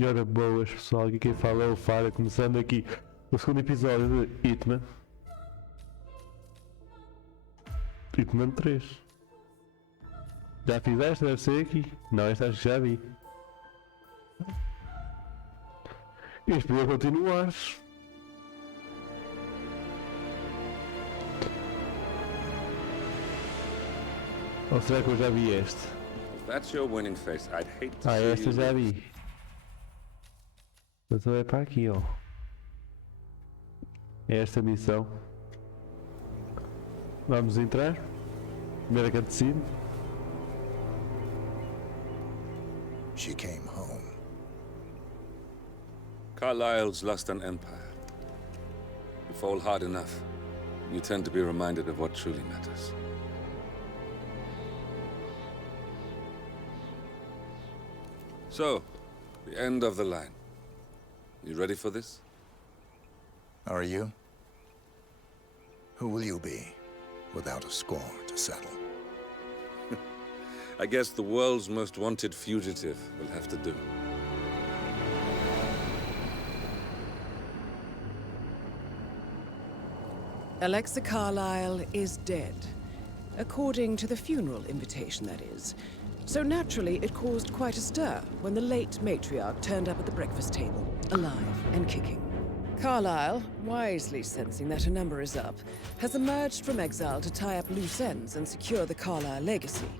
E ora boas pessoal, aqui quem fala é o Fara, começando aqui o segundo episódio de Hitman. Hitman 3. Já fizeste? Deve ser aqui. Não, esta acho que já vi. Isto podia continuar. Ou será que eu já vi este? That's your winning face. I'd hate to Ah, see esta you já lose. vi. Então é para aqui, ó. É esta missão. Vamos entrar. Primeira cutscene. She came home. Carlyle's lost an empire. You fall hard enough, you tend to be reminded of what truly matters. So, the end of the line. You ready for this? Are you? Who will you be, without a score to settle? I guess the world's most wanted fugitive will have to do. Alexa Carlyle is dead. According to the funeral invitation, that is. So naturally, it caused quite a stir when the late matriarch turned up at the breakfast table, alive and kicking. Carlyle, wisely sensing that her number is up, has emerged from exile to tie up loose ends and secure the Carlyle legacy.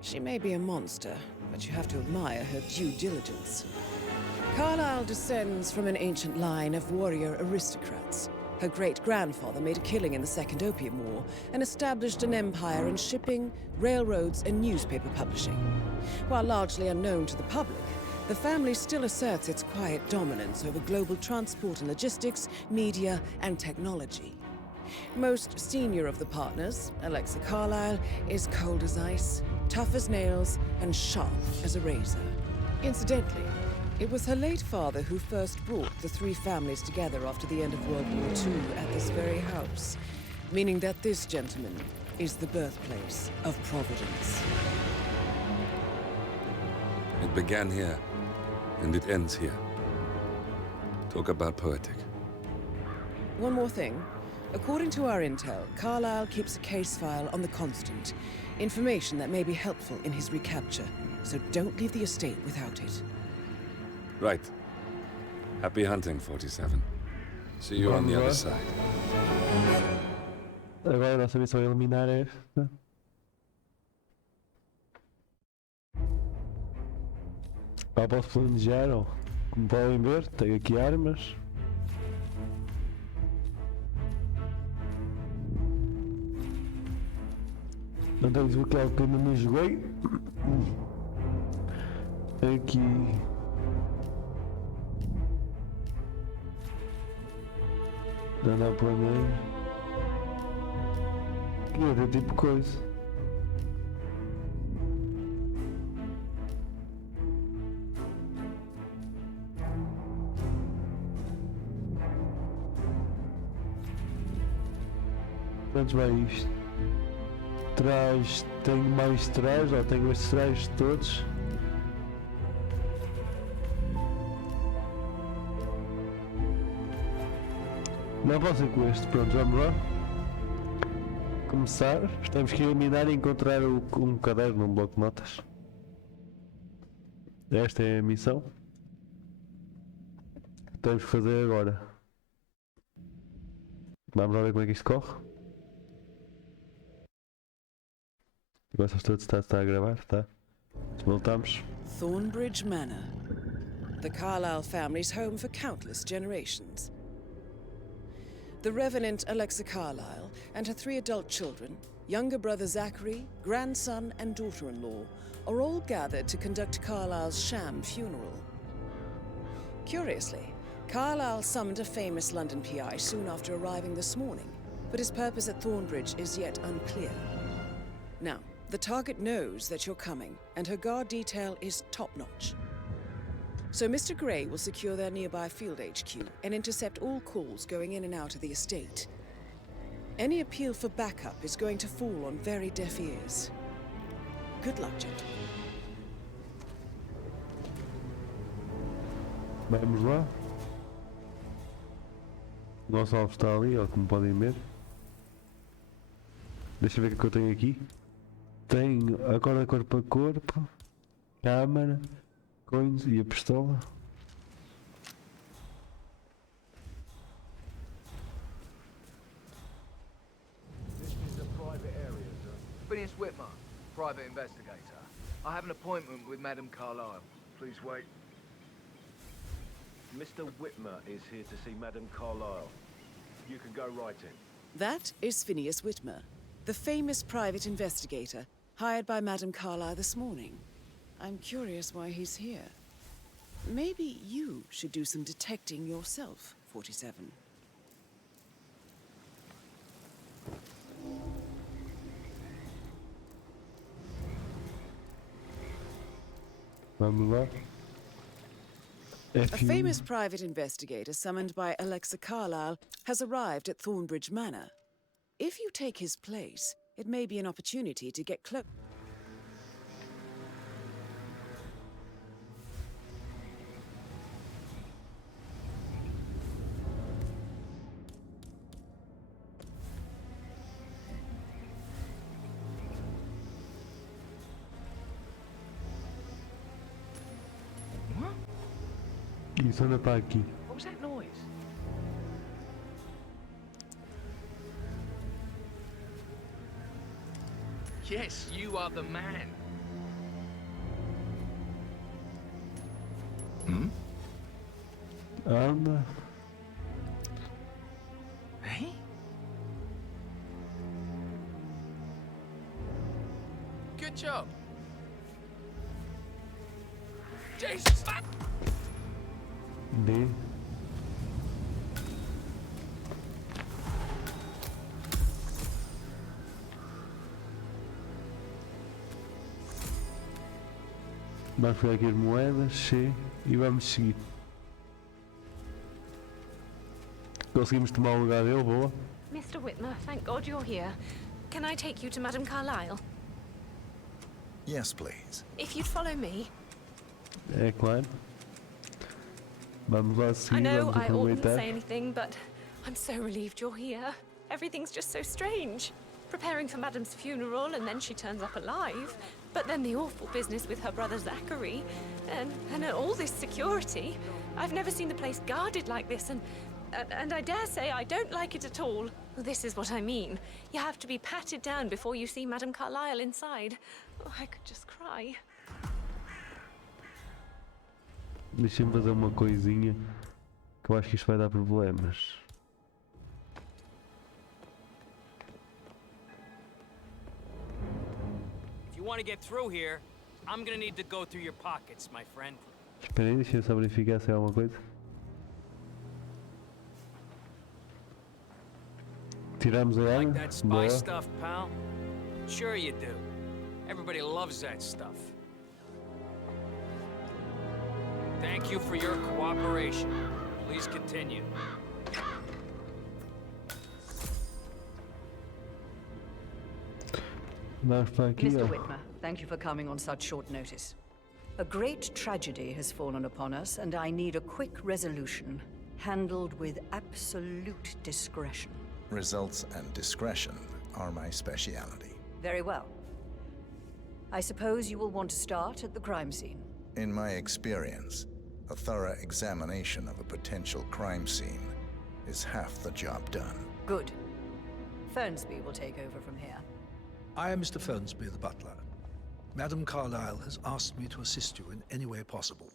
She may be a monster, but you have to admire her due diligence. Carlyle descends from an ancient line of warrior aristocrats. Her great-grandfather made a killing in the Second Opium War and established an empire in shipping, railroads, and newspaper publishing. While largely unknown to the public, the family still asserts its quiet dominance over global transport and logistics, media, and technology. Most senior of the partners, Alexa Carlyle, is cold as ice, tough as nails, and sharp as a razor. Incidentally, it was her late father who first brought the three families together after the end of World War II at this very house, meaning that this gentleman is the birthplace of Providence. It began here, and it ends here. Talk about poetic. One more thing. According to our intel, Carlyle keeps a case file on the Constant. Information that may be helpful in his recapture, so don't leave the estate without it. Right. Happy hunting, 47. See you on the other side. Agora a nossa missão é eliminar esta. Ah, posso planejar, ó. Como podem ver, tenho aqui armas. Não tenho desbloqueado porque ainda não joguei. Aqui. Não dá para nem. Queria ter tipo coisa. Quantos vai isto? Trás, tenho mais trás, ó, tenho estes trás todos. Não posso ir com este, pronto, vamos lá. Começar, temos que eliminar e encontrar um caderno, um bloco de notas. Esta é a missão. Temos que fazer agora. Vamos lá ver como é que isto corre. Agora só estou está a gravar, tá? Voltamos. Thornbridge Manor. The Carlyle family's home for countless generations. The Revenant Alexa Carlyle and her three adult children, younger brother Zachary, grandson and daughter-in-law, are all gathered to conduct Carlyle's sham funeral. Curiously, Carlyle summoned a famous London PI soon after arriving this morning, but his purpose at Thornbridge is yet unclear. Now, the target knows that you're coming, and her guard detail is top-notch. So Mr. Gray will secure their nearby field HQ and intercept all calls going in and out of the estate. Any appeal for backup is going to fall on very deaf ears. Good luck, gentlemen. Vamos lá. O nosso alvo está ali, ó, como podem ver. Deixa eu ver o que eu tenho aqui. Tenho a corda corpo a corpo, câmara, coins e a pistola. This is a private area, sir. Phineas Whitmer, private investigator. I have an appointment with Madame Carlyle. Please wait. Mr. Whitmer is here to see Madame Carlyle. You can go right in. That is Phineas Whitmer, the famous private investigator hired by Madame Carlyle this morning. I'm curious why he's here. Maybe you should do some detecting yourself, 47. Vamos lá. A famous private investigator summoned by Alexa Carlyle has arrived at Thornbridge Manor. If you take his place, it may be an opportunity to get close. Isso anda para aqui. What was that noise? Yes, you are the man. Anda. Hey? Good job. Jesus! D. Vamos pegar aqui as moedas, C, e vamos seguir. Conseguimos tomar o lugar dele, boa. Mr. Whitmer, thank God you're here. Can I take you to Madame Carlyle? Yes, please. If you'd follow me. É claro. Vamos lá seguir, I know vamos I oughtn't aproveitar. say anything, but I'm so relieved you're here. Everything's just so strange. Preparing for Madame's funeral, and then she turns up alive. But then the awful business with her brother Zachary, and all this security. I've never seen the place guarded like this, and I dare say I don't like it at all. This is what I mean. You have to be patted down before you see Madame Carlyle inside. Oh, I could just cry. Deixa-me fazer uma coisinha que eu acho que isto vai dar problemas. If you want to get through here, I'm gonna need to go through your pockets, my friend. Espera aí, deixa eu só verificar se há alguma coisa. Tiramos a Like arma. that spy Boa. stuff, pal? Sure you do. Everybody loves that stuff. Thank you for your cooperation. Please continue. Vamos para aqui, Mr. ó. Whitmer, thank you for coming on such short notice. A great tragedy has fallen upon us, and I need a quick resolution, handled with absolute discretion. Results and discretion are my speciality. Very well. I suppose you will want to start at the crime scene. In my experience, a thorough examination of a potential crime scene is half the job done. Good. Fernsby will take over from here. I am Mr. Fernsby, the butler. Madame Carlyle has asked me to assist you in any way possible.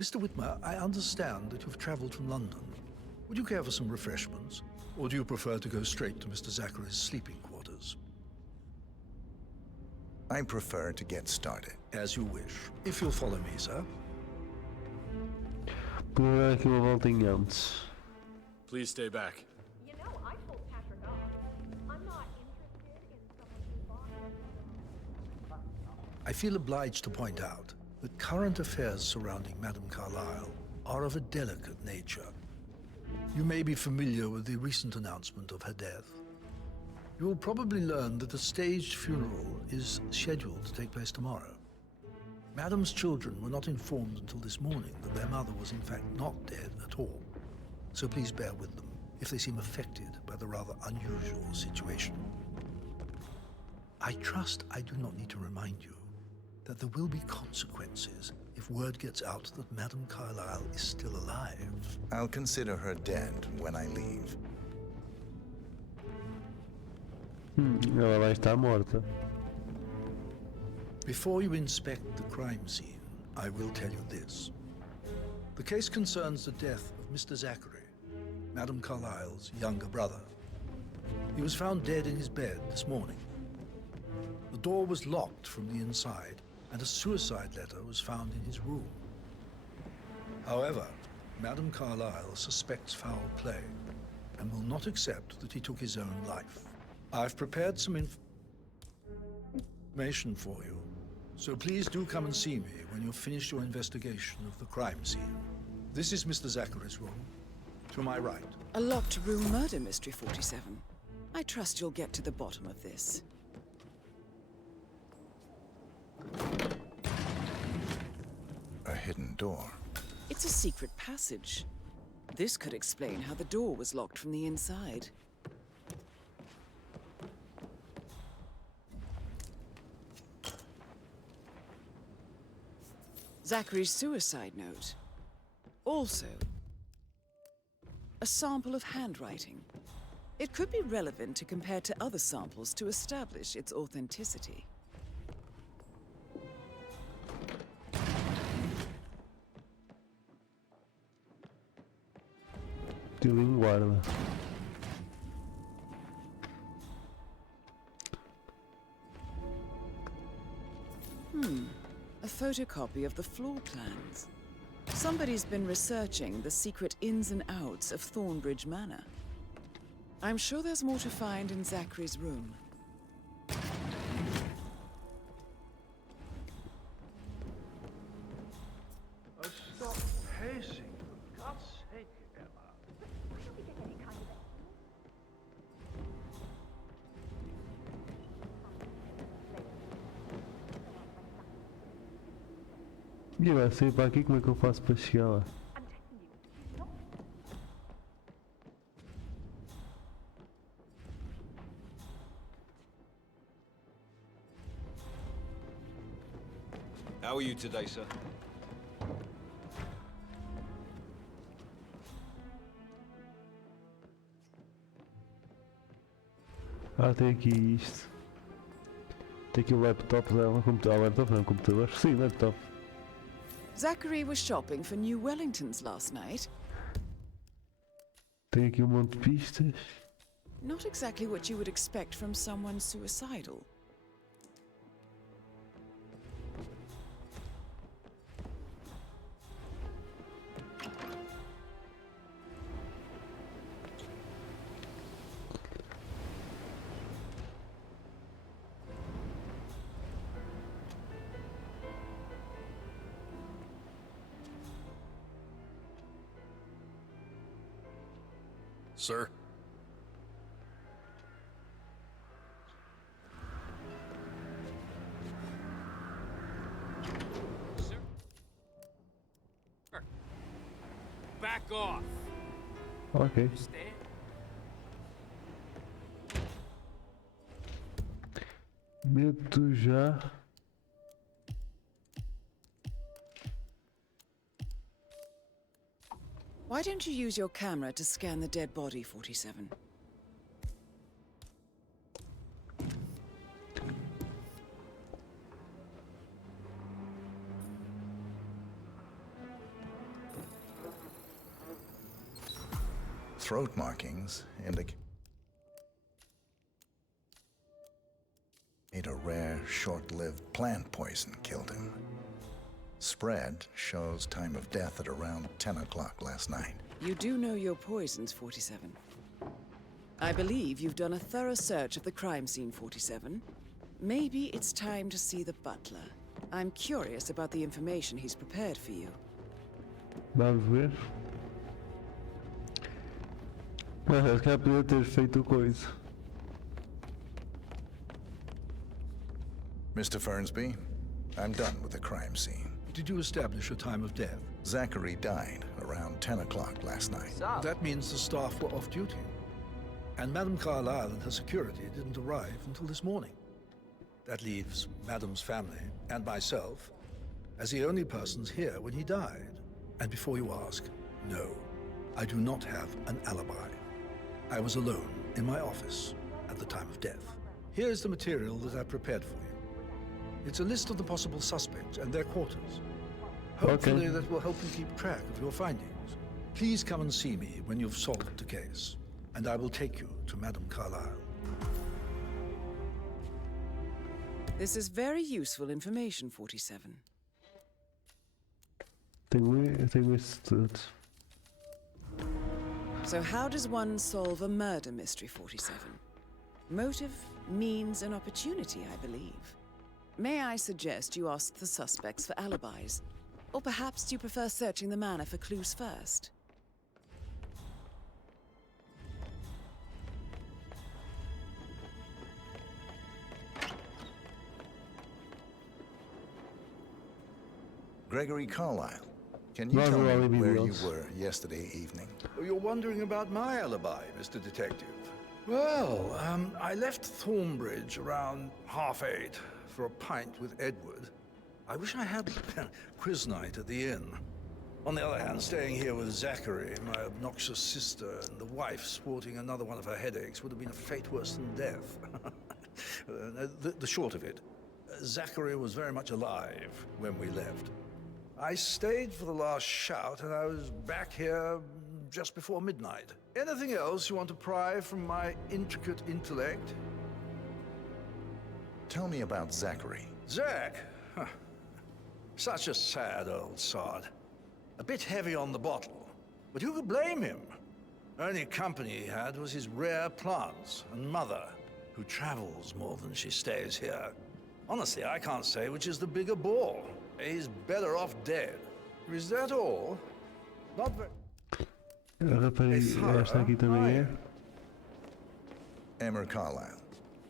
Mr. Whitmer, I understand that you've traveled from London. Would you care for some refreshments? Or do you prefer to go straight to Mr. Zachary's sleeping quarters? I prefer to get started. As you wish. If you'll follow me, sir. Vou dar aqui uma voltinha antes. Please stay back. You know, I told Patrick off. I'm not interested in someone who bought. I feel obliged to point out that current affairs surrounding Madame Carlyle are of a delicate nature. You may be familiar with the recent announcement of her death. You will probably learn that a staged funeral is scheduled to take place tomorrow. Madam's children were not informed until this morning that their mother was in fact not dead at all. So please bear with them if they seem affected by the rather unusual situation. I trust I do not need to remind you that there will be consequences if word gets out that Madame Carlyle is still alive. I'll consider her dead when I leave. Ela vai estar morta. Before you inspect the crime scene, I will tell you this. The case concerns the death of Mr. Zachary, Madame Carlyle's younger brother. He was found dead in his bed this morning. The door was locked from the inside, and a suicide letter was found in his room. However, Madame Carlyle suspects foul play and will not accept that he took his own life. I've prepared some information for you, so please do come and see me when you've finished your investigation of the crime scene. This is Mr. Zachary's room, to my right. A locked room murder mystery, 47. I trust you'll get to the bottom of this. A hidden door. It's a secret passage. This could explain how the door was locked from the inside. Zachary's suicide note. Also, a sample of handwriting. It could be relevant to compare to other samples to establish its authenticity. Tilinho guarda. A photocopy of the floor plans. Somebody's been researching the secret ins and outs of Thornbridge Manor. I'm sure there's more to find in Zachary's room. Stop pacing, for God's sake, Emma. E eu sei para aqui como é que eu faço para chegar lá? How are you today, sir? Ah, tem aqui isto. Tem aqui o laptop dela. Laptop não, computador. Sim, laptop. Zachary was shopping for new Wellingtons last night. Tem aqui monte de pistas. Not exactly what you would expect from someone suicidal. Sir? Sir? Back off. Ok. Stand. Meto já. Why don't you use your camera to scan the dead body, 47? Throat markings indicate a rare, short-lived plant poison killed him. Spread shows time of death at around 10 o'clock last night. You do know your poisons, 47. I believe you've done a thorough search of the crime scene, 47. Maybe it's time to see the butler. I'm curious about the information he's prepared for you. Vamos ver. Mas que podia ter feito coisa. Mr. Fernsby, I'm done with the crime scene. Did you establish a time of death? Zachary died around 10 o'clock last night. That means the staff were off duty. And Madame Carlyle and her security didn't arrive until this morning. That leaves Madame's family and myself as the only persons here when he died. And before you ask, no, I do not have an alibi. I was alone in my office at the time of death. Here's the material that I prepared for you. It's a list of the possible suspects and their quarters. Hopefully that will help you keep track of your findings. Please come and see me when you've solved the case, and I will take you to Madame Carlyle. This is very useful information, 47. Tenho isso tudo. So how does one solve a murder mystery, 47? Motive, means, and opportunity, I believe. May I suggest you ask the suspects for alibis? Or perhaps do you prefer searching the manor for clues first? Gregory Carlyle, can you tell me where you were yesterday evening? You're wondering about my alibi, Mr. Detective. Well, I left Thornbridge around 8:30 for a pint with Edward. I wish I had quiz night at the inn. On the other hand, staying here with Zachary, my obnoxious sister, and the wife sporting another one of her headaches would have been a fate worse than death. The short of it, Zachary was very much alive when we left. I stayed for the last shout, and I was back here just before midnight. Anything else you want to pry from my intricate intellect? Tell me about Zachary. Zach? Huh. Such a sad old sod. A bit heavy on the bottle, but who could blame him? Only company he had was his rare plants and mother, who travels more than she stays here. Honestly, I can't say which is the bigger ball. He's better off dead. Is that all? Not very... Esta aqui também é. Emma Carlyle,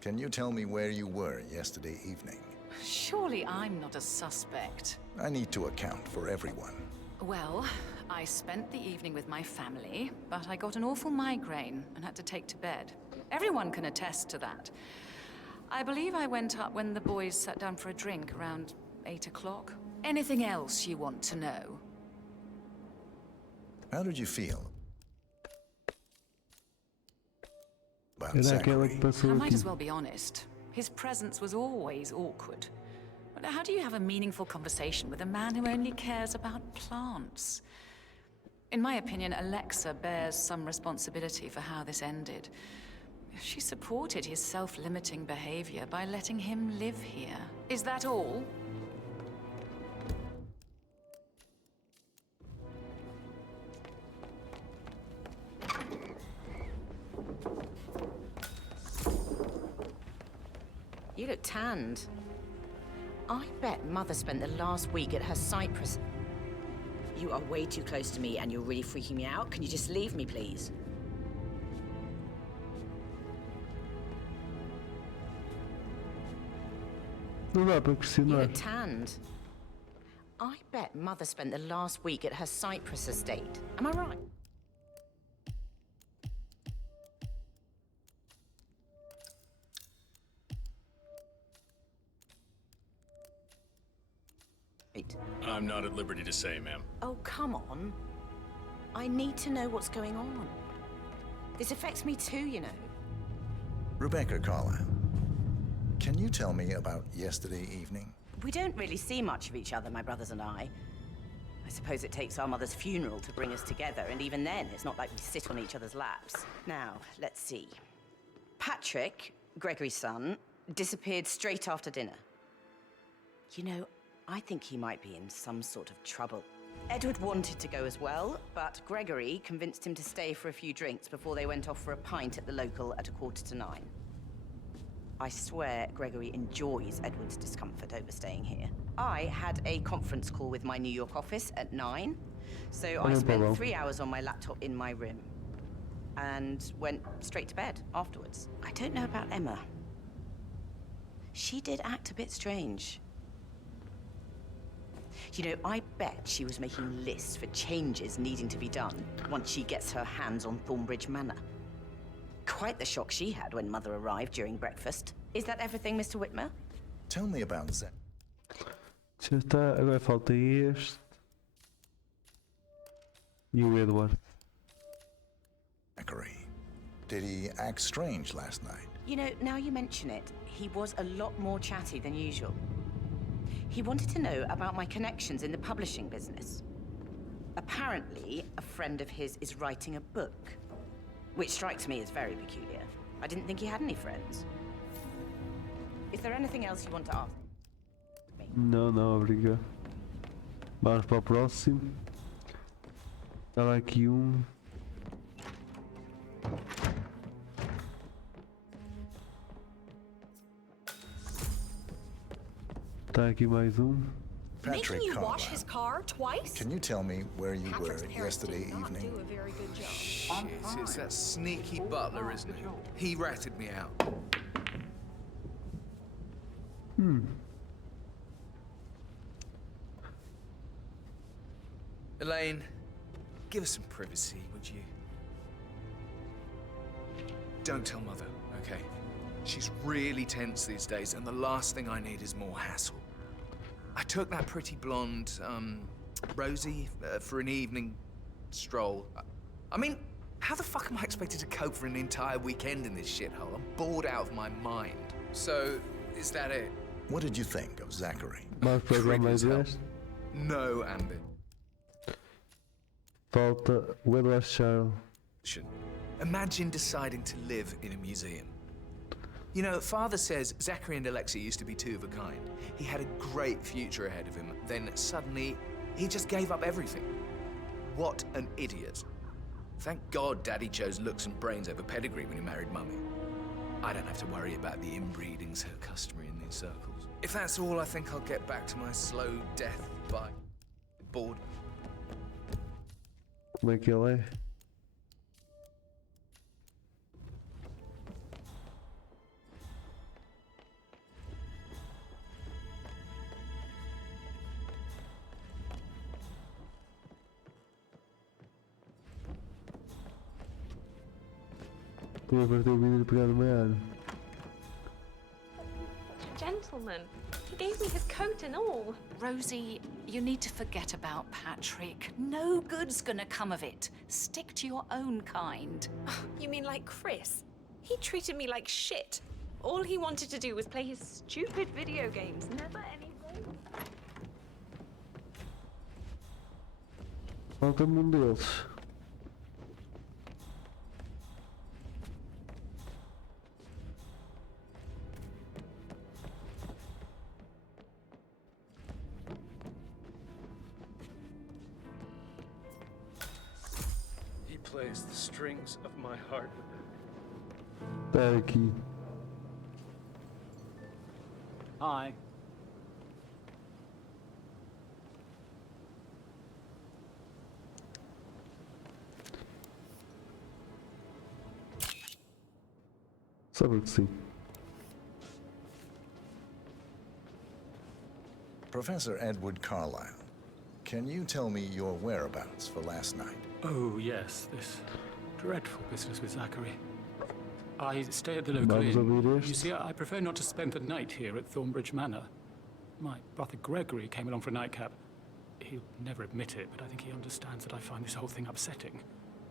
can you tell me where you were yesterday evening? Surely I'm not a suspect. I need to account for everyone. Well, I spent the evening with my family, but I got an awful migraine and had to take to bed. Everyone can attest to that. I believe I went up when the boys sat down for a drink around 8 o'clock. Anything else you want to know? How did you feel about Era aquela Zachary? que passou I might aqui. as well be honest. His presence was always awkward. But how do you have a meaningful conversation with a man who only cares about plants? In my opinion, Alexa bears some responsibility for how this ended. She supported his self-limiting behavior by letting him live here. Is that all? You look tanned. I bet Mother spent the last week at her Cyprus. You are way too close to me and you're really freaking me out. Can you just leave me, please? Não dá para You questionar. look tanned. I bet Mother spent the last week at her Cyprus estate. Am I right? I'm not at liberty to say, ma'am. Oh, come on. I need to know what's going on. This affects me too, you know. Rebecca Carlyle, can you tell me about yesterday evening? We don't really see much of each other, my brothers and I. I suppose it takes our mother's funeral to bring us together, and even then, it's not like we sit on each other's laps. Now, let's see. Patrick, Gregory's son, disappeared straight after dinner. You know, I think he might be in some sort of trouble. Edward wanted to go as well, but Gregory convinced him to stay for a few drinks before they went off for a pint at the local at 9:15. I swear Gregory enjoys Edward's discomfort over staying here. I had a conference call with my New York office at 9, so I spent 3 hours on my laptop in my room and went straight to bed afterwards. I don't know about Emma. She did act a bit strange. You know, I bet she was making lists for changes needing to be done once she gets her hands on Thornbridge Manor. Quite the shock she had when Mother arrived during breakfast. Is that everything, Mr. Whitmer? Tell me about Zach. Já está, agora falta este. E o Edward. Zachary. Did he act strange last night? You know, now you mention it, he was a lot more chatty than usual. He wanted to know about my connections in the publishing business. Apparently, a friend of his is writing a book, which strikes me as very peculiar. I didn't think he had any friends. Is there anything else you want to ask me? Não, não, obrigado. Vamos para o próximo. Estava aqui um. Está aqui mais um. Patrick Making you Carlisle. wash his car twice? Can you tell me where you Patrick's were parents yesterday did not evening? do a very good job. Shit, it's that sneaky butler, isn't it? He ratted me out. Elaine, give us some privacy, would you? Don't tell Mother, okay? She's really tense these days, and the last thing I need is more hassle. I took that pretty blonde, Rosie, for an evening stroll. I mean, how the fuck am I expected to cope for an entire weekend in this shithole? I'm bored out of my mind. So, is that it? What did you think of Zachary? Mais programa mais Triggers este. No, Ambit. Falta o Edward Charles. Imagine deciding to live in a museum. You know, Father says Zachary and Alexa used to be two of a kind. He had a great future ahead of him. Then suddenly, he just gave up everything. What an idiot. Thank God Daddy chose looks and brains over pedigree when he married Mummy. I don't have to worry about the inbreeding so customary in these circles. If that's all, I think I'll get back to my slow death by boredom. Como é que ele é? Estou a partir o vidro e pegar numa arma. Gentleman, he gave me his coat and all. Rosie, you need to forget about Patrick. No good's gonna come of it. Stick to your own kind. You mean like Chris? He treated me like shit. All he wanted to do was play his stupid video games, never anything. Falta-me um deles. He plays the strings of my heart. Está aqui. Hi. Só porque sim. Professor Edward Carlisle, can you tell me your whereabouts for last night? Oh, yes, this dreadful business with Zachary. I stay at the local Vamos ouvir inn. este. You see, I prefer not to spend the night here at Thornbridge Manor. My brother Gregory came along for a nightcap. He'll never admit it, but I think he understands that I find this whole thing upsetting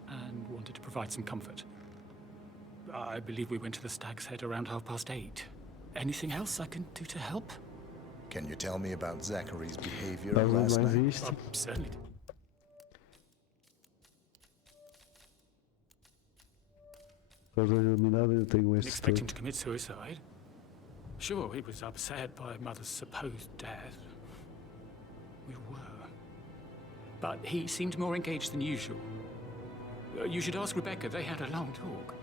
and wanted to provide some comfort. I believe we went to the Stag's Head around 8:30. Anything else I can do to help? Can you tell me about Zachary's behavior Vamos last mais night? isto. Certainly. Para o eliminado eu tenho este Expecting todo. to commit suicide? Sure, he was upset by Mother's supposed death. We were. But he seemed more engaged than usual. You should ask Rebecca. They had a long talk.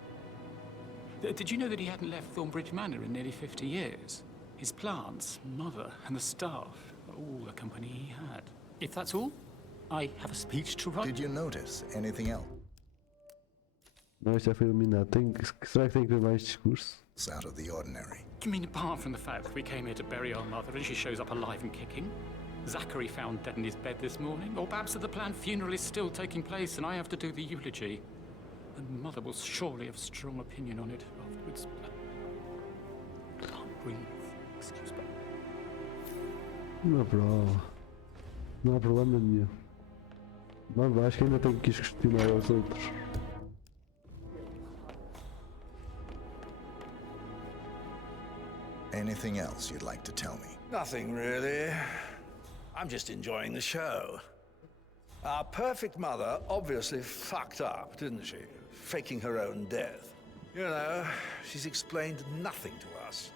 Did you know that he hadn't left Thornbridge Manor in nearly 50 years? His plants, Mother, and the staff, all the company he had. If that's all, I have a speech to write. Did you notice anything else? Não, este já foi eliminado. Será que tem que ver mais discurso? It's out of the ordinary. You mean apart from the fact that we came here to bury our mother and she shows up alive and kicking? Zachary found dead in his bed this morning, or perhaps that the planned funeral is still taking place and I have to do the eulogy. And Mother will surely have a strong opinion on it afterwards. I can't breathe. Excuse me. Não há problema. Não há problema nenhum. Mas acho que ainda tenho que questionar aos outros. Anything else you'd like to tell me? Nothing really. I'm just enjoying the show. Our perfect mother obviously fucked up, didn't she? Faking her own death. You know, she's explained nothing to us.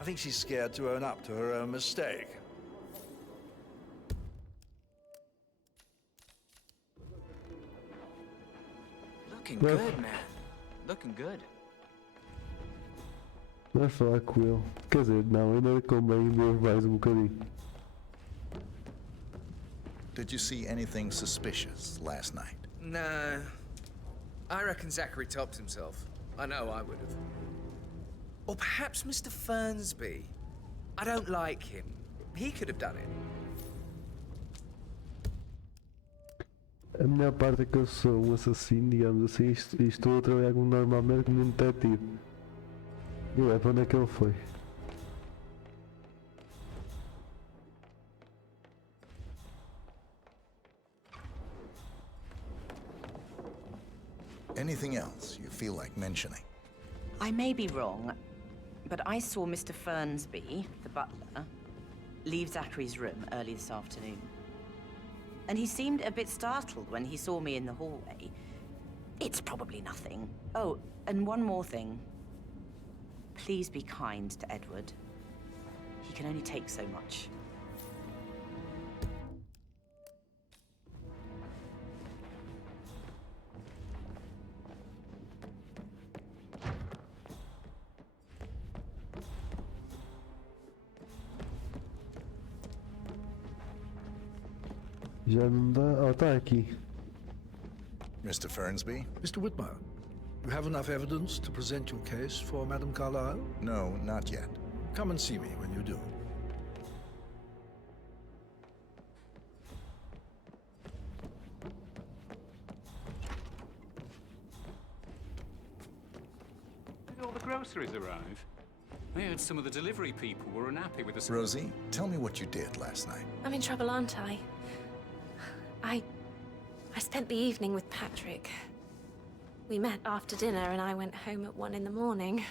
I think she's scared to own up to her own mistake. Looking good, man. Looking good. Vamos falar com ele. Quer dizer, não, ainda convém ver mais bocadinho. Did you see anything suspicious last night? No. I reckon Zachary topped himself. I know I would have. Or perhaps Mr. Fernsby. I don't like him. He could have done it. A melhor parte é que eu sou um assassino, digamos assim, e estou a trabalhar como normalmente como um detetive. E ué, para onde é que ele foi? Anything else you feel like mentioning? I may be wrong, but I saw Mr. Fernsby, the butler, leave Zachary's room early this afternoon. And he seemed a bit startled when he saw me in the hallway. It's probably nothing. Oh, and one more thing. Please be kind to Edward. He can only take so much. Já não dá. Oh, está aqui. Mr. Fernsby? Mr. Whitmer, you have enough evidence to present your case for Madame Carlyle? No, not yet. Come and see me when you do. Did all the groceries arrive? I heard some of the delivery people were unhappy with the... Rosie, tell me what you did last night. I'm in trouble, aren't I? I spent the evening with Patrick. We met after dinner and I went home at 1 in the morning.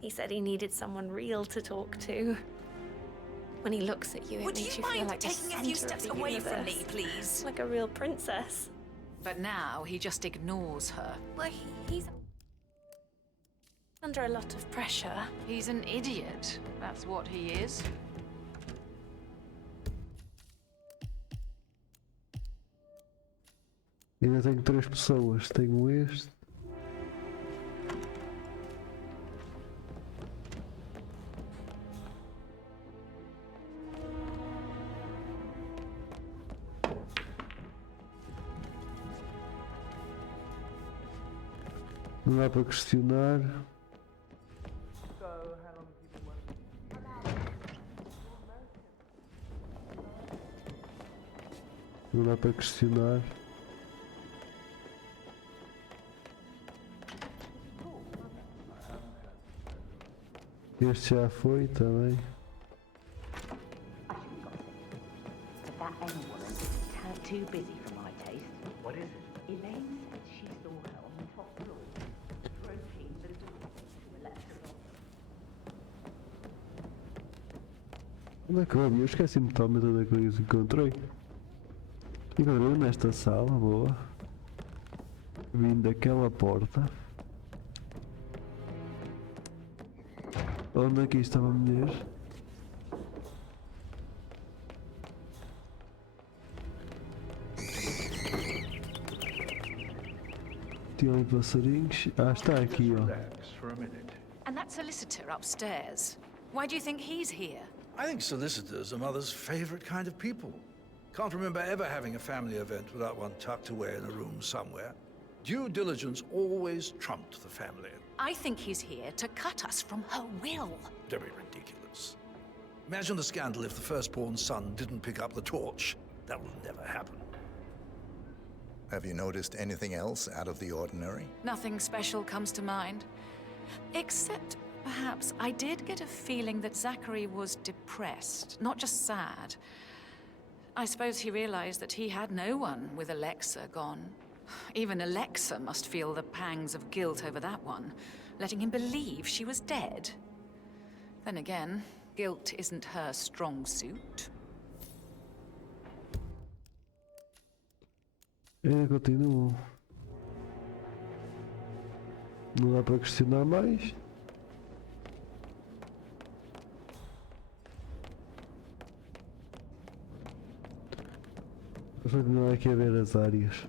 He said he needed someone real to talk to. When he looks at you, it makes you feel like taking the a few center of steps the away from me, universe. please? Like a real princess. But now he just ignores her. Well, he's under a lot of pressure. He's an idiot. That's what he is. Ainda tenho 3 pessoas. Tenho este. Não dá para questionar. Não dá para questionar. Este já foi também. But that N woman is too busy for my taste. What is it? Elaine said she saw her on the top floor, groping the door to Alexa. Onde é que eu vi? Eu esqueci-me totalmente onde é que eu os encontrei. Encontrei nesta sala, boa. Vim daquela porta. Onde aqui estava a mulher? Tinha ali passarinhos. Ah, está aqui, ó. And that solicitor upstairs. Why do you think he's here? I think solicitors are Mother's favorite kind of people. Can't remember ever having a family event without one tucked away in a room somewhere. Due diligence always trumped the family. I think he's here to cut us from her will. Don't be ridiculous. Imagine the scandal if the firstborn son didn't pick up the torch. That will never happen. Have you noticed anything else out of the ordinary? Nothing special comes to mind. Except, perhaps, I did get a feeling that Zachary was depressed, not just sad. I suppose he realized that he had no one with Alexa gone. Even Alexa must feel the pangs of guilt over that one, letting him believe she was dead. Then again, guilt isn't her strong suit. Continuo. Não dá para questionar mais. Vou continuar aqui a ver as áreas.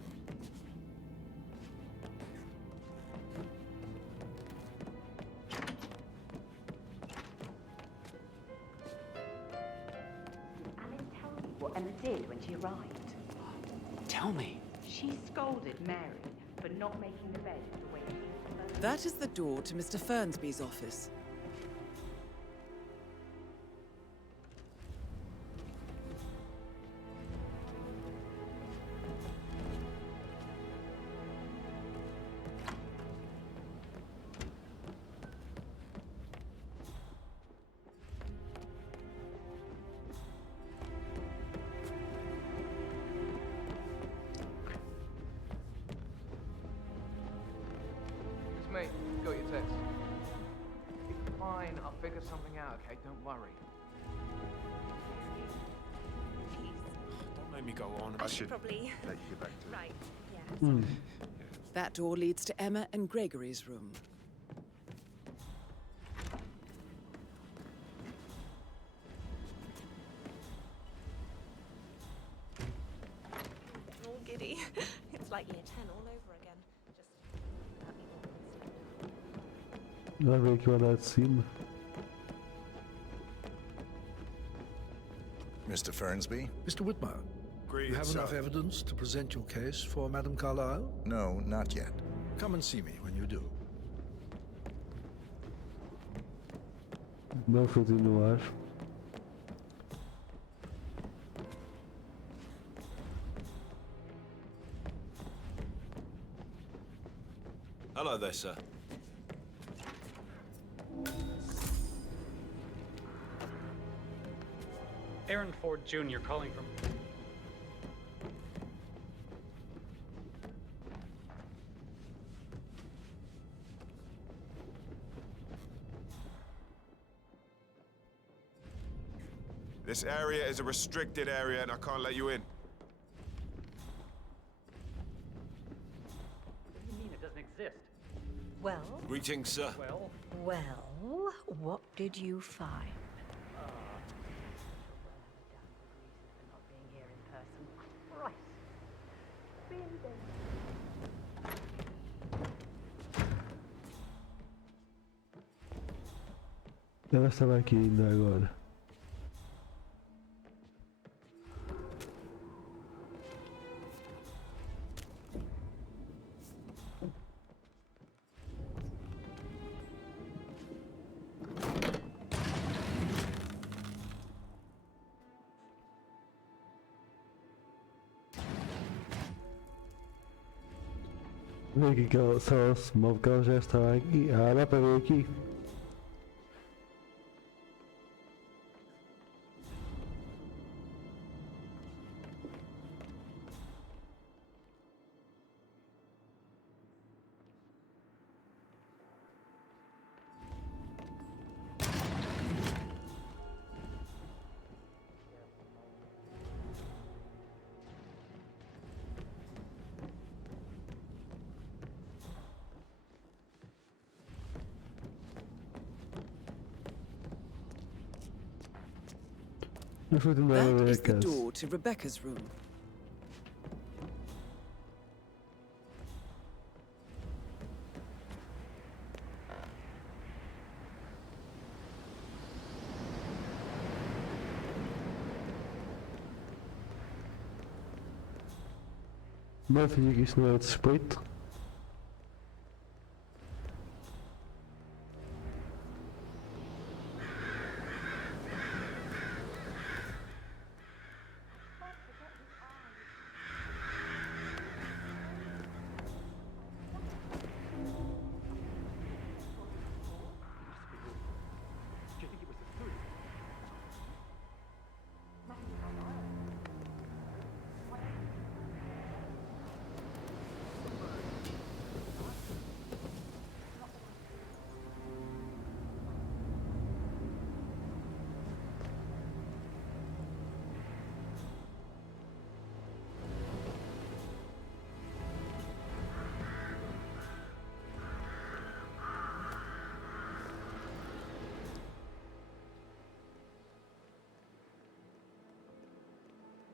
What Emma did when she arrived. Tell me. She scolded Mary for not making the bed the way she was supposed to. That is the door to Mr. Fernsby's office. Mate, got your text. It's fine, I'll figure something out, okay? Don't worry. Don't make me go on. I should probably let you get back to it. Right, yeah. That door leads to Emma and Gregory's room. All giddy. It's like year 10 all over again. Just Vai ver aqui o andar de cima. Mr. Fernsby? Mr. Whitmer, you have enough evidence to present your case for Madame Carlyle? No, not yet. Come and see me when you do. Vamos continuar. Hello there, sir. Aaron Ford Jr. calling from... This area is a restricted area and I can't let you in. What do you mean it doesn't exist? Well? Greetings, sir. Well, what did you find? Ela estava aqui ainda agora. Vê aqui que ela só se move que ela já estava aqui. Ah, dá para ver aqui. That is the door to Rebecca's room. Mas filha, que isto não é de suspeito.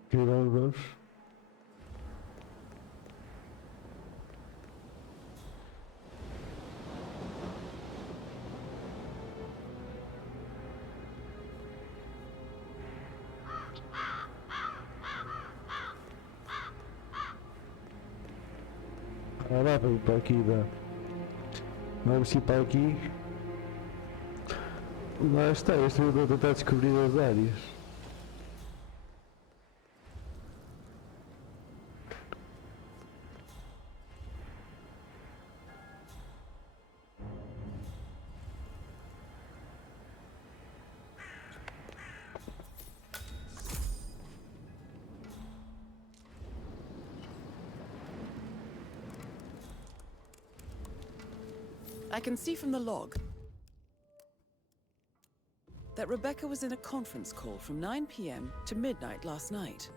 Ok, vamos. Ah, dá para ir para aqui, dá. Vamos ir para aqui. Lá está, este eu estou a tentar descobrir as áreas. I can see from the log that Rebecca was in a conference call from 9 p.m. to midnight last night.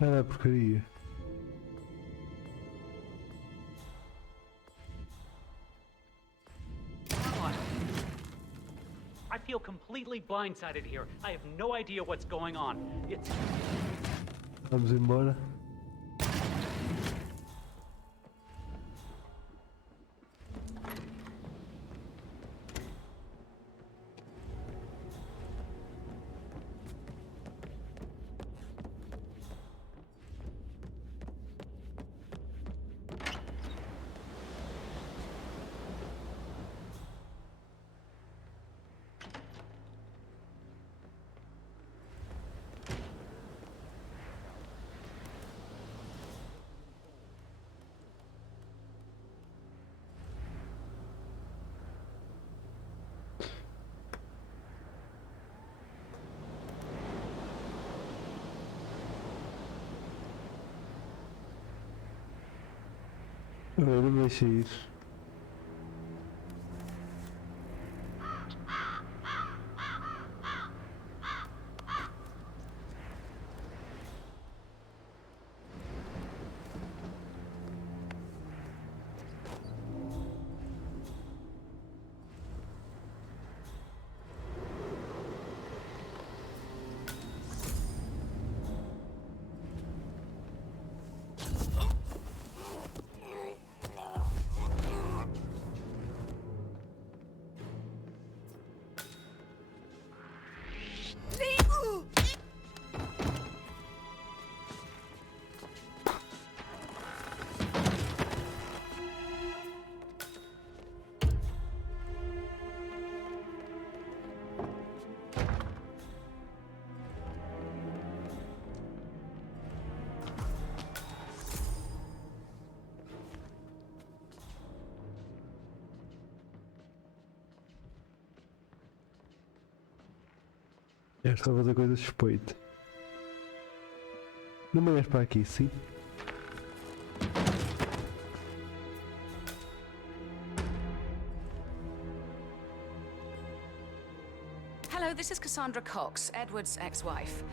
Ah, porcaria. I feel completely blindsided here. I have no idea what's going on. It's... Vamos embora. Não mexa isso. É só fazer coisa suspeita. Não me olhas para aqui, sim? Hello, this is Cassandra Cox, Edward's ex-wife.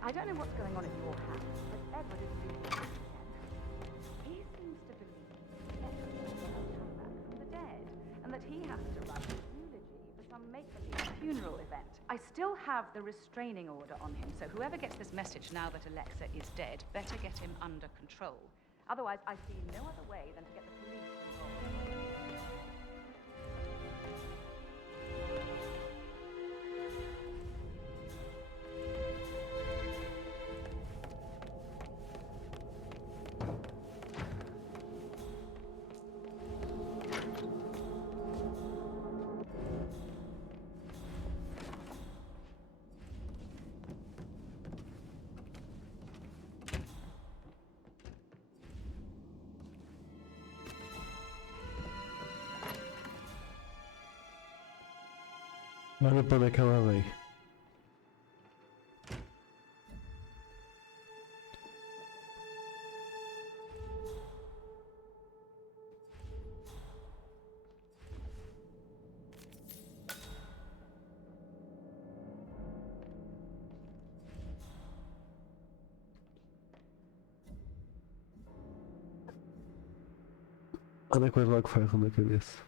I don't know what's going on at your house, but Edward is losing his again. He seems to believe that Edward will come back from the dead, and that he has to write a eulogy for some make-believe funeral event. I still have the restraining order on him, so whoever gets this message now that Alexa is dead, better get him under control. Otherwise, I see no other way than to get the police involved. Olha para onde é que ela vem. Anda com logo ferro na cabeça.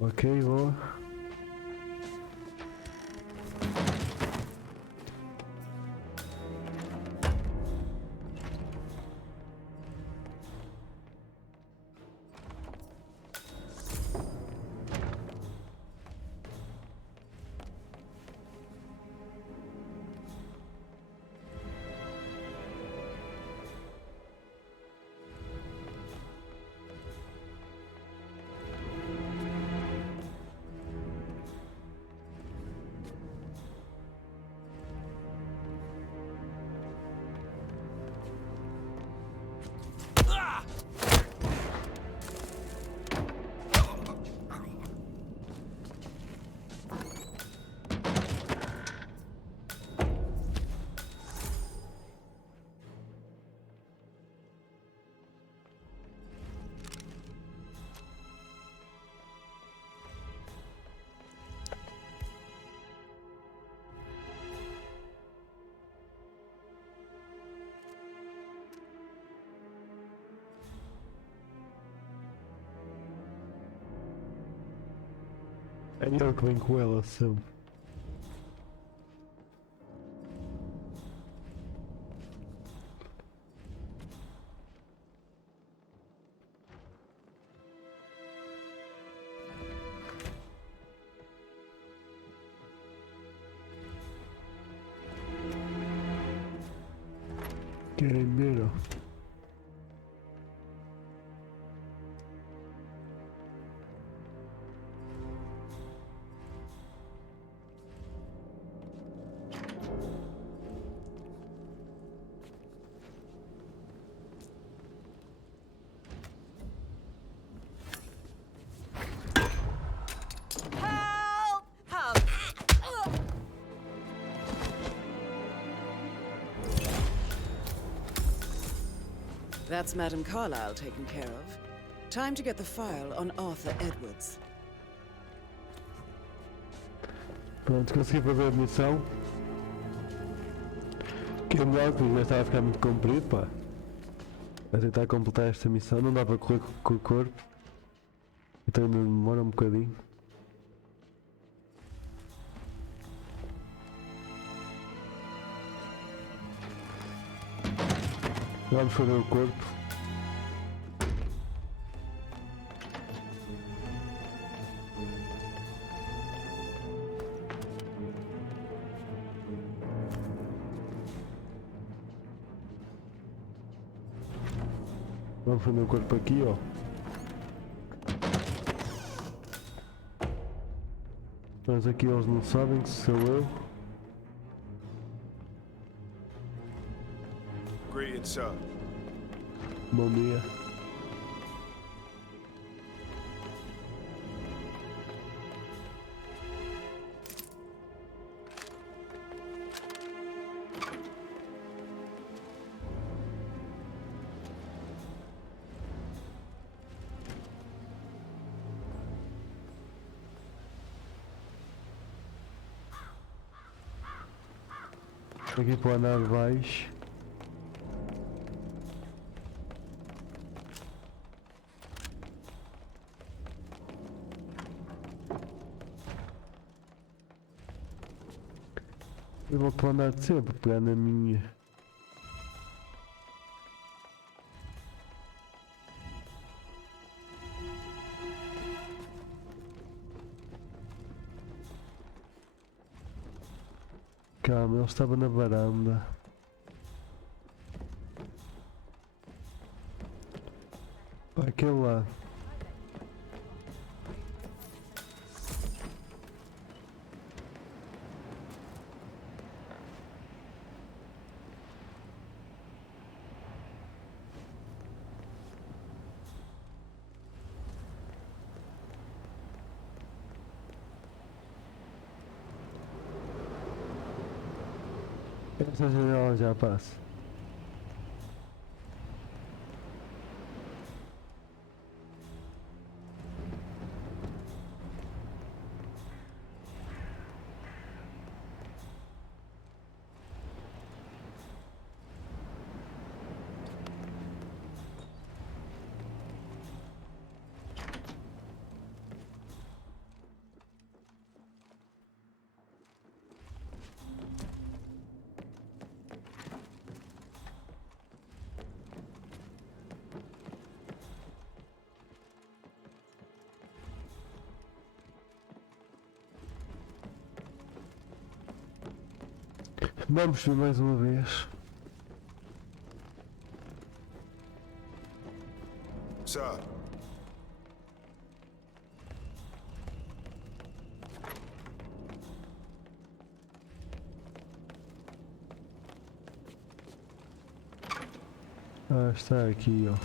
Ok, boa. É melhor que vem com ela sempre. Querem ver, ó. That's Madame Carlyle taken care of. Time to get the file on Arthur Edwards. Pronto, consegui fazer a missão. Que é melhor que já estava a ficar muito comprido, pá. A tentar completar esta missão, não dá para correr com o corpo. Então ainda demora um bocadinho. Vamos fazer o corpo. Vamos fazer o corpo aqui, ó. Mas aqui eles não sabem que sou eu. Greetings, sir. Bom dia. Aqui para o andar de baixo. Eu vou para o andar de sempre, pegar na minha. Calma, ele estava na varanda. Para aquele lado. Essa janela já passa. Vamos ver mais uma vez. Sir. Ah, está aqui, ó.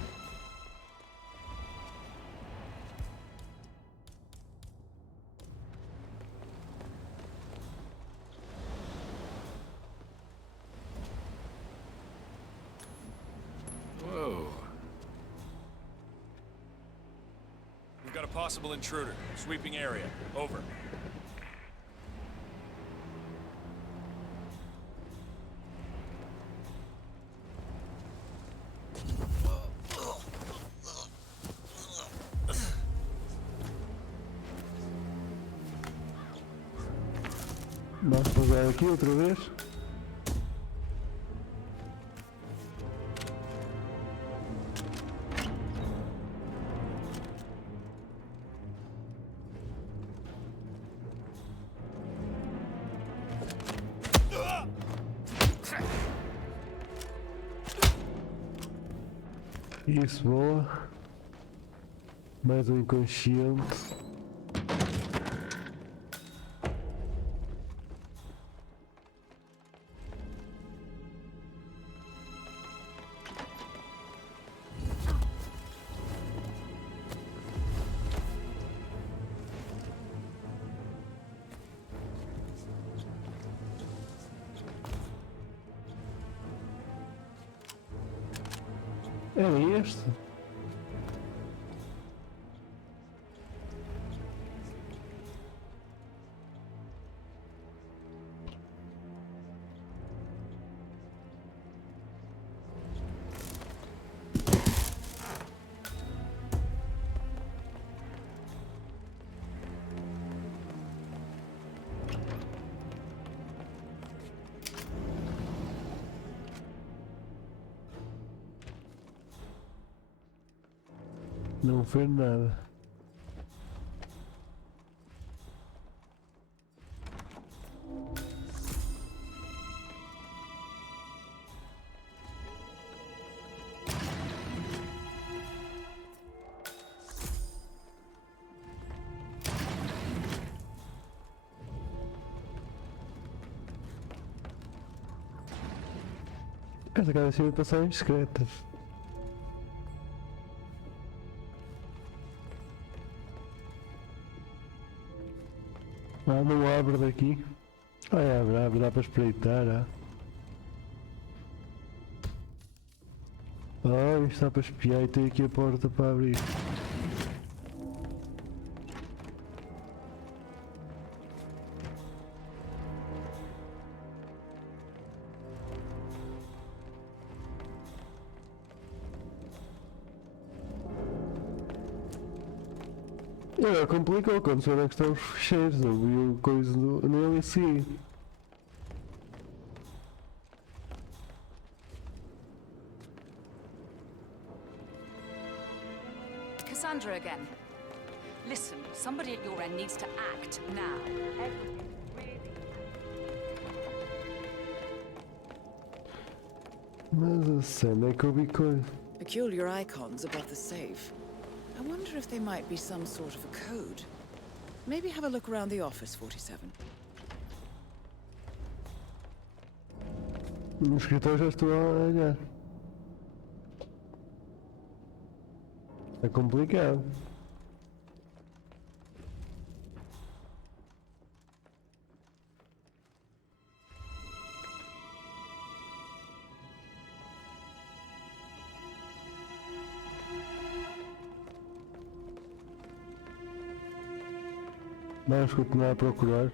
Whoa. We've got a possible intruder. Sweeping area. Over. Vamos pausar aqui outra vez. Isso, boa. Mais um inconsciente. Era este? Não fez nada. Esta cada vez passaram discretas. Ah, não abre daqui. Ah, abre, dá para espreitar. Ah, isto dá para espiar e tem aqui a porta para abrir. Agora complicou quando souber que estão os fecheiros, não vi coisa nele em si. Cassandra again. Listen, somebody at your end needs to act now. Mas a cena é que eu vi coisa. Peculiar icons above the safe. I wonder if they might be some sort of a code. Maybe have a look around the office, 47. No escritório já estou a olhar. É complicado. Vamos continuar a procurar.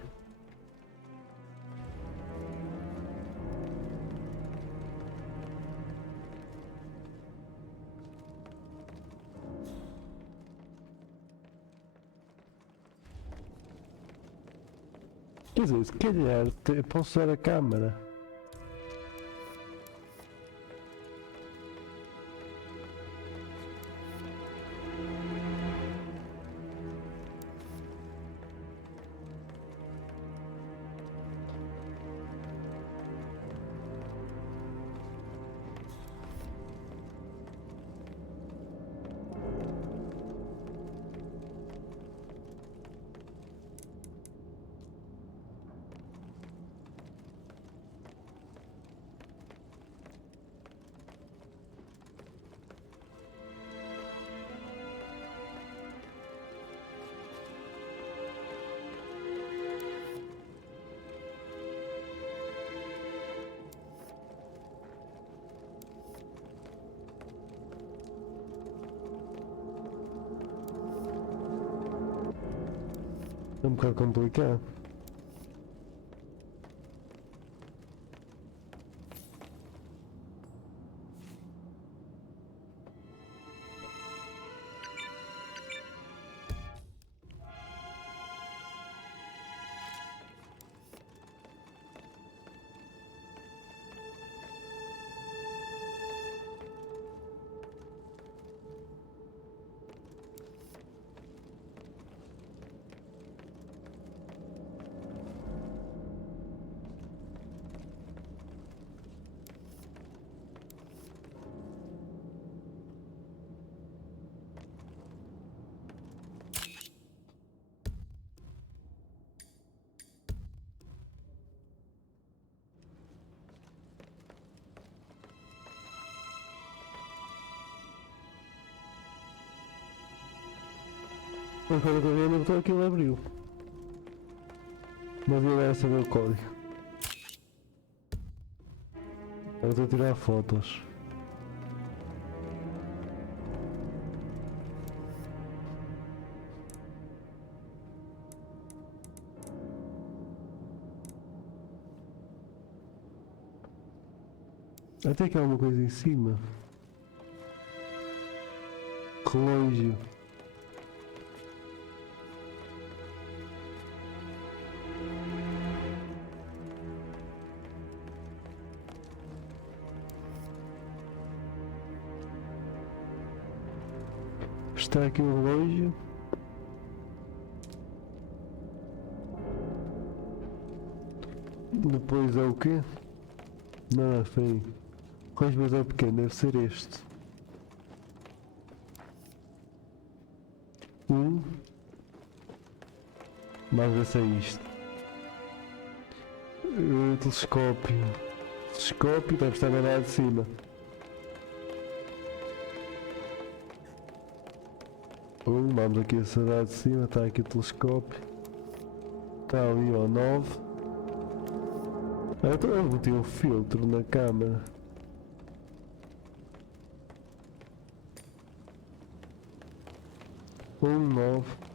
Quer dizer, se calhar posso usar a câmara. É um bocado complicado. Mas quando eu estou vendo, então aquilo abriu. Mas eu ia saber o código. Eu estou a tirar fotos. Até que há uma coisa em cima. Relógio. Está aqui o relógio. Depois é o quê? Não, foi. Relógio, mas é pequeno, deve ser este. Mas vai ser isto. Telescópio. Telescópio deve estar lá de cima. Vamos aqui a cidade de cima, está aqui o telescópio. Está ali ao 9. Então eu meti um filtro na câmera. Um 9.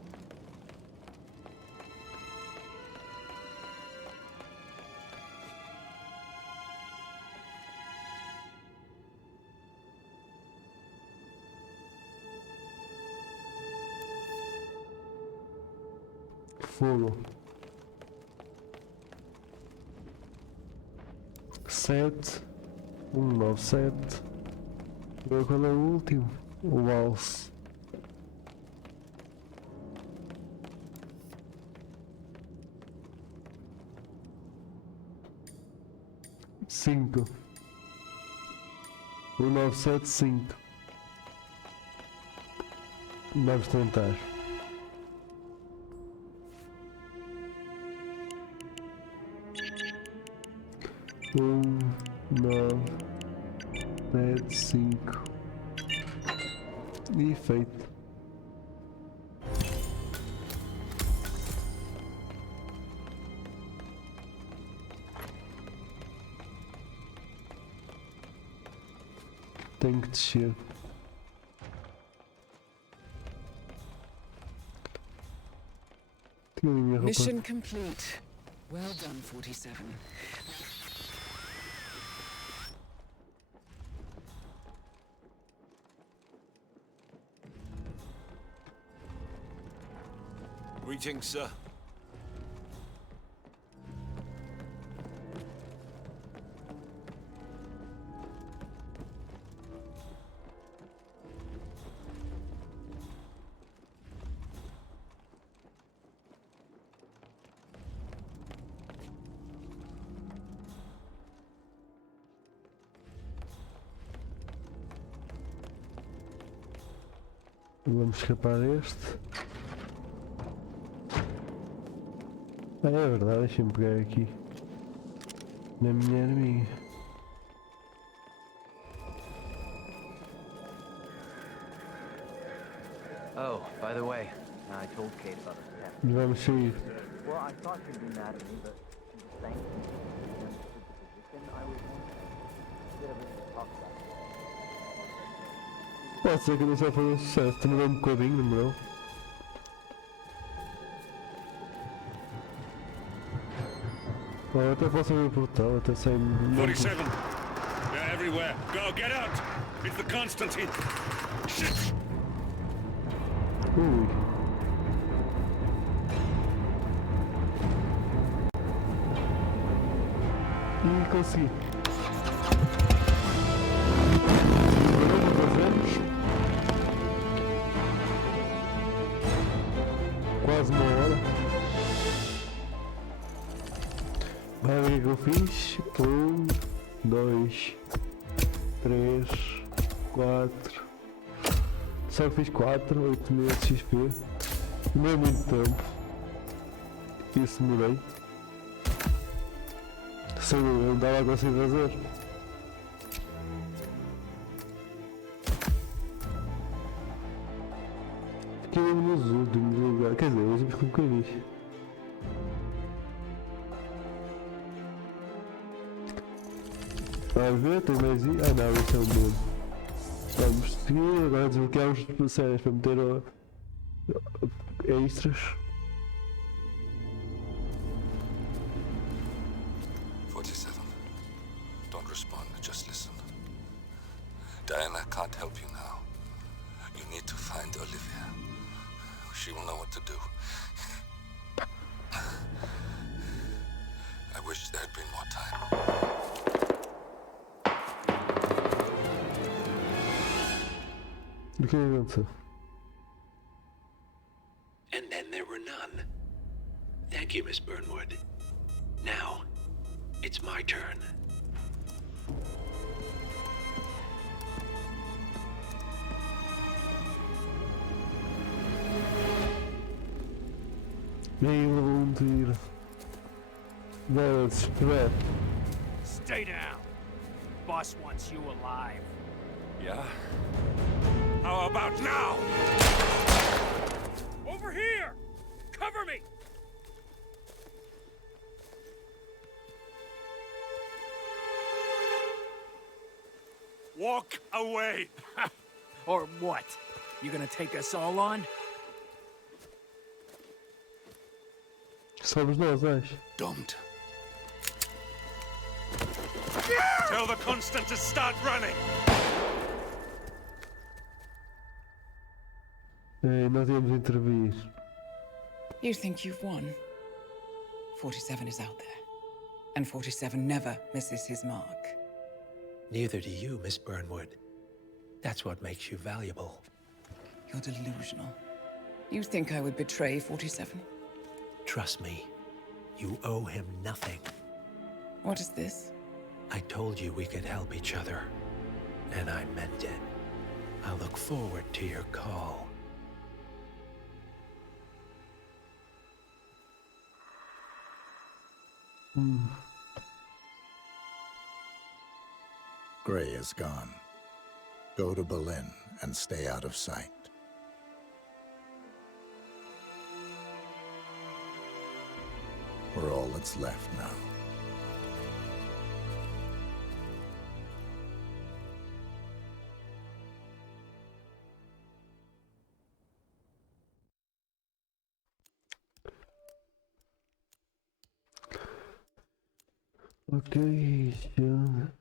Fogo. 7. 197. Agora qual é o último? O alce. Cinco. 1975. Vamos tentar. Nove, sete, 5 e feito. Tenho que descer. Tinha a minha roupa. Mission complete. Well done, 47. Greetings, sir. Vamos escapar este. Ah, é verdade, deixa-me pegar aqui na minha arminha. Oh, by the way, I told Kate about the step. Vamos sair. Well, I thought she'd be mad at me, but she was thanked me. She understood the position I was in. Bit of a talk about it. Pode ser que não só foi um sucesso, demorou um bocadinho, demorou. Oh, até posso abrir o portal, até sem... 47! They're everywhere! Go, get out! It's the Constantine! Shit! Ui. E consegui. Quase uma hora. Vai ver o que eu fiz. 1, 2, 3, 4. Só que fiz 4, 8 mil de XP. Não é muito tempo. Isso mudei. Se eu não dava a conseguir fazer. Fiquei mesmo nos últimos lugares. Quer dizer, os últimos que nunca vi. Vai ver, tem mais. Ah não, esse é o mesmo. Vamos seguir, agora desbloqueamos séries para meter extras. 47. Don't respond, just listen. Diana can't help you now. You need to find Olivia. She will know what to do. I wish there had been more time. O que aconteceu? And then there were none. Thank you, Miss Burnwood. Now, it's my turn. Nem levou tiro. Vai desesperar. Stay down. Boss wants you alive. Yeah? How about now? Over here! Cover me! Walk away! Or what? You gonna take us all on? Somos nós, acho. Don't. Tell the Constant to start running! Nós íamos intervir. You think you've won? 47 is out there. And 47 never misses his mark. Neither do you, Miss Burnwood. That's what makes you valuable. You're delusional. You think I would betray 47? Trust me, you owe him nothing. What is this? I told you we could help each other, and I meant it. I look forward to your call. Gray is gone. Go to Berlin and stay out of sight. We're all that's left now. Ok, já.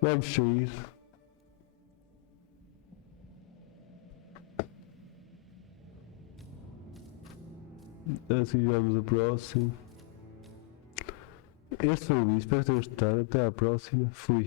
Vamos sair. Assim vamos ao próximo. Este foi o vídeo, espero que tenham gostado. Até à próxima. Fui.